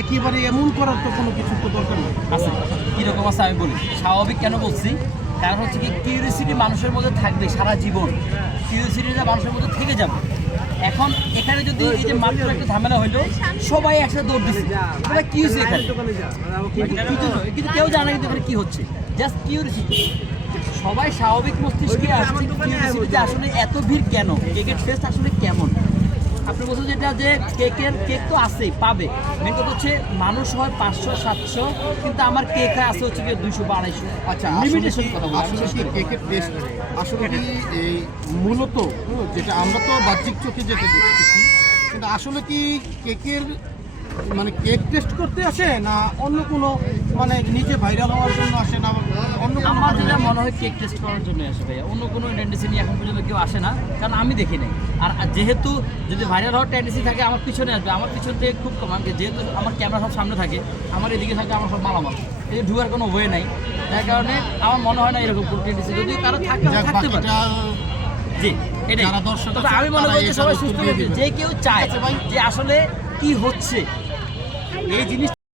একেবারে এমন করার তো কোনো কিছু তো দরকার নেই। আছে কীরকম আছে আমি বলি। স্বাভাবিক কেন বলছি, কারণ হচ্ছে কি কিউরিয়াসিটি মানুষের মধ্যে থাকবে সারা জীবন, কিউরিয়াসিটিটা মানুষের মধ্যে থেকে যাবে। এখন এখানে যদি এই যে মাত্র একটা ঝামেলা হইলো, সবাই একসাথে দৌড় দিচ্ছে, তাহলে কি হয়েছে এখানে? কিন্তু কেউ জানে কিন্তু এখানে কি হচ্ছে, জাস্ট কিউরিয়াসিটি। সবাই স্বাভাবিক মস্তিষ্কে আসছে কিউরিয়াসিটি যে আসলে এত ভিড় কেন, কেকের টেস্ট আসলে কেমন। আপনি বলছেন যেটা যে কেক তো আছেই, পাবে। মেন কথা হচ্ছে মানুষ হয় 500-700, কিন্তু আমার কেক আছে হচ্ছে কি 200-250। আচ্ছা, লিমিটেশন কথা বলি। আসলে কি কেকের টেস্ট আসলে কি এই মূলত যেটা আমরা তো বাহ্যিক চোখে যেটা দেখতেছি, কিন্তু আসলে কি কেকের মানে কেক টেস্ট করতে আসে না অন্য কোনো মানে নিজে ভাইরাল হওয়ার জন্য আসে না অন্য কোনো আমার যেটা মনে হয় কেক টেস্ট করার জন্য আসে ভাইয়া, অন্য কোনো টেন্ডেন্সি নিয়ে এখন পর্যন্ত কেউ আসে না, কারণ আমি দেখি নাই। আর যেহেতু যদি ভাইরাল হওয়ার টেন্ডেন্সি থাকে আমার পিছনে আসবে, আমার পিছন থেকে খুব কম, যেহেতু আমার ক্যামেরা সব সামনে থাকে, আমার এদিকে থাকে আমার সব মালামাল, এই ঢুকার কোনো ওয়ে নাই। যার কারণে আমার মনে হয় না এরকম কোনো টেন্ডেন্সি, যদি কারো থাকে থাকতে পারে। জি, এটাই। তবে আমি মনে করি যে সবাই সুস্থ, যে কেউ চায় যে আসলে কি হচ্ছে এই জিনিস